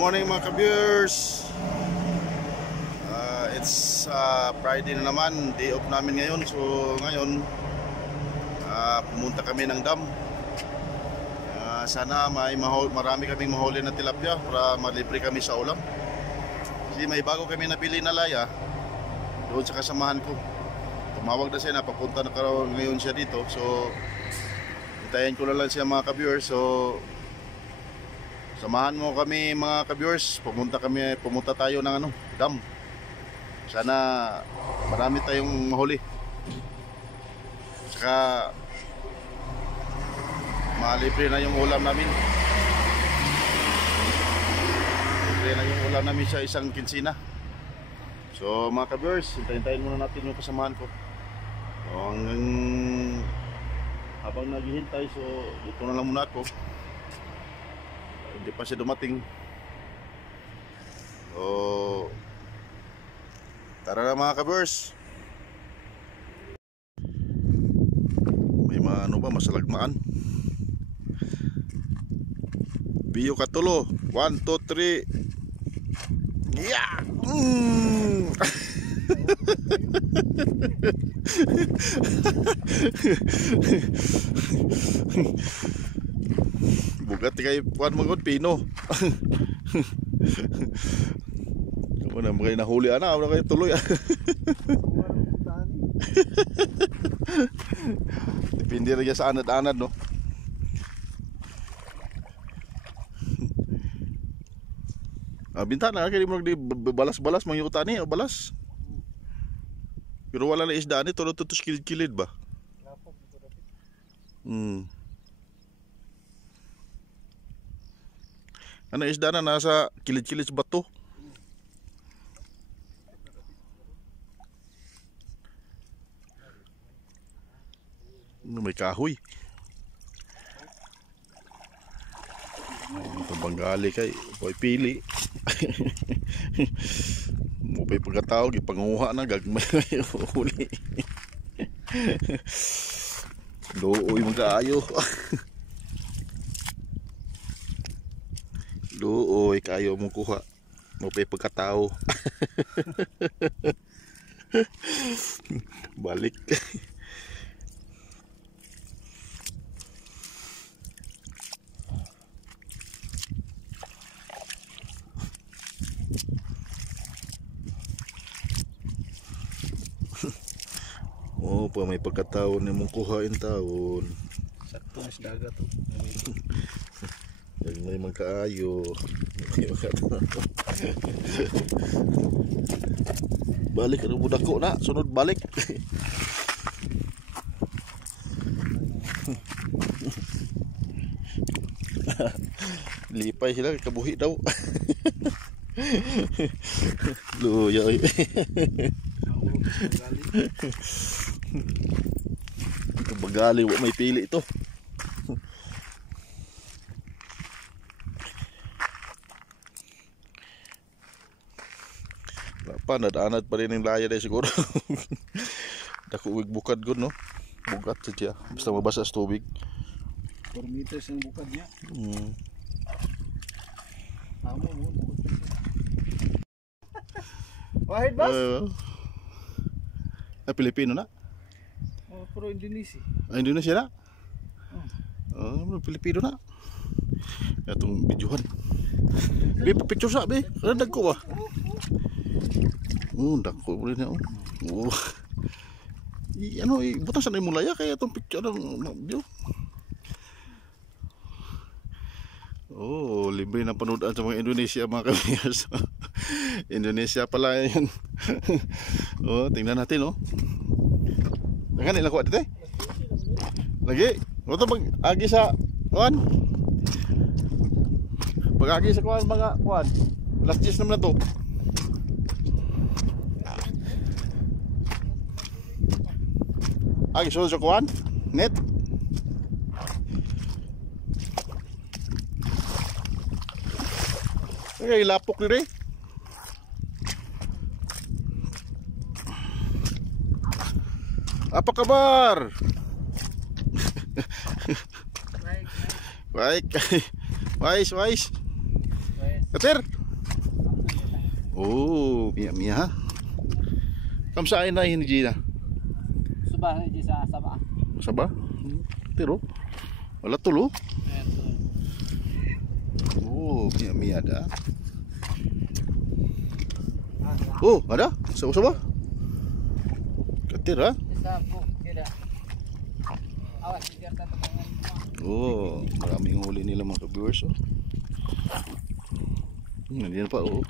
morning mga ka-viewers. It's Friday na naman, day off namin ngayon. So ngayon pumunta kami ng dam. Sana marami kaming mahuli na tilapia para malibre kami sa ulam. Kasi may bago kami napili na laya doon sa kasamahan ko. Tumawag na siya na papunta na ngayon siya dito. So hintayin ko na lang siya mga ka-viewers. So samahan mo kami mga ka-viewers. Pumunta tayo ng dam. Sana marami tayong mahuli. Saka malibre na yung ulam namin. Libre na yung ulam namin sa isang kinsina. So mga ka-viewers, hintayin muna natin yung kasamahan ko. So, habang naghihintay, so dito na lang muna ako. Hindi pa siya dumating. So tara na mga ka-viewers. May mga masalagmaan. Biyo katulo. 1, 2, 3. Yeah! Bugat kay kuan magod pino. Kamu na mga nahuli ana, wala kay tuloy. Depende rin sa anad-anad, no. Bintana kay mo di balas-balas mga yuta ni, balas. Pero wala na isda ni, tulad tutus kilid-kilid ba? Ano isda na nasa kilid-kilid sa bato? May kahoy. Ito banggali kay boy pili. Mo pay pagkatao gipanguha na gagmay huli. Looy magaayo. Looy kayo mo kuha. Mo pay pagkatao. Balik. Oh, pa may pagkataon ni mong kuhain taon. Sakto mas dagat to. May magkaayo. Balik ano budak ko na, sunod balik. Lipay sila kabuhi daw. Luya. Ito bagali, may pili ito. Anad-anad pa rin yung laya dahil siguro. Dako bukad ko, no? Bugat siya. Basta mabasa sa tubig. 4 meters ang bukad niya. Tama mo, bukad niya. Wahid boss? Pilipino na? Oh, pero Indonesia. Indonesia na? Pilipino na. Itong videohan. Be, picture sa, be. Randag ko ba? Dako mo rin yan. Butas na yung mulaya kaya itong picture ng video. Libre na panoodaan sa mga Indonesia mga ka-viewers. Indonesia pala yan. Tingnan natin, Nangan nila kuha dito. Lagi. Ito mag-agi sa kuhan. Pag-agi sa kuhan mga kuhan. Last cheese naman na to. Agi sa kuhan. Net. Okay, lapok ni Apa kabar? Baik. Wais. Kater. Oh, Mia ha. Kamsain na ini Gina. Subah di sa Sabah. Saba? Tiro. Wala tulo. Oh, Mia ada. Oh, ada? Saba? Kater ha? Isa po, kila. Awas, sigar tatangan mo. Oh, maraming huli nila mga ka-viewers. Oh. Nandiyan pa oh.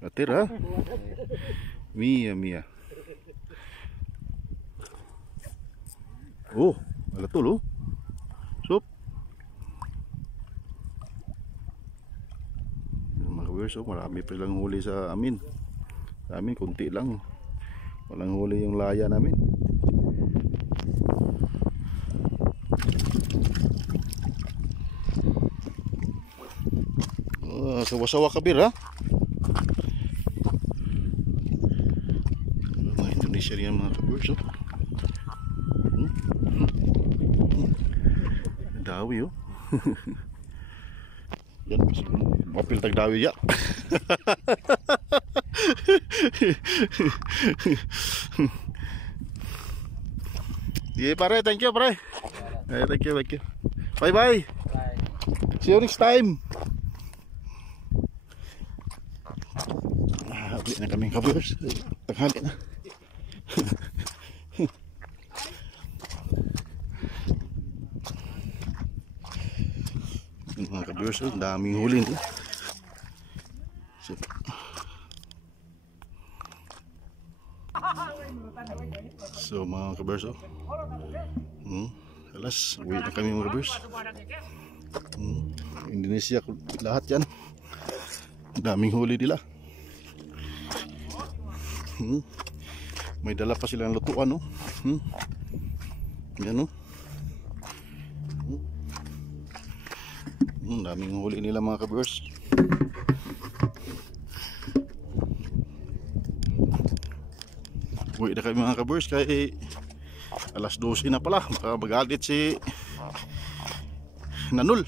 Kater ha? Mia. Oh, wala tulo. Sup. Mga ka-viewers, oh, marami pa lang huli sa amin. Sa amin, kunti lang. Walang huli yung laya namin. Sawa-sawa kabir ha. Mga Indonesia rin mga kabir. So. Dawi oh. Yan kasi mapil tag dawi ya. Yeah, pare, thank you pare. Thank you. Bye. Bye. See you next time. Bili na kaming ka-viewers. Taghali na. Mga ka-viewers, daming huli nito. So mga ka-viewers, alas, uwi na kami mga ka-viewers. Indonesia lahat yan. Daming huli nila. May dala pa silang lutuan, no? Yan, no? Daming huli nila mga ka-viewers. Uwi na kami mga ka-viewers kaya alas 12 na pala. Baka magalit si Nanul.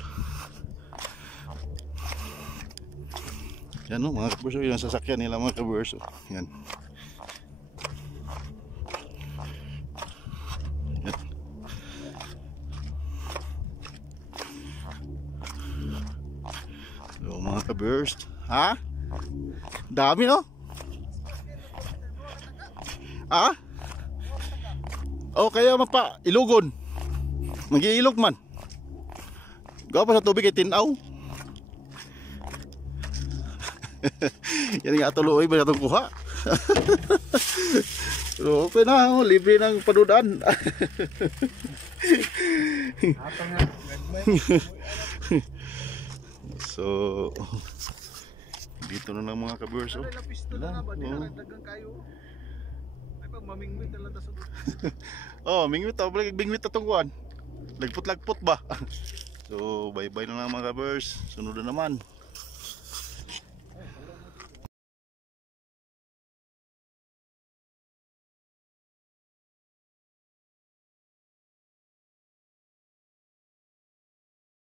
Yan, no? Mga ka-viewers, yung sasakyan nila mga ka-viewers. Yan. So, mga ka-burst. Ha? Dami no? Ha? O kaya mapa ilugon. Mag-iilog man. Gawa pa sa tubig ay tinaw. Yan nga tuloy ba itong kuha? So, okay na, libre ng padudaan. So, dito na lang mga ka-viewers. Oh, mingwit ako, bingwit na tungkuan. Lagput-lagput ba? So, bye-bye na lang mga ka-viewers. Sunod na naman.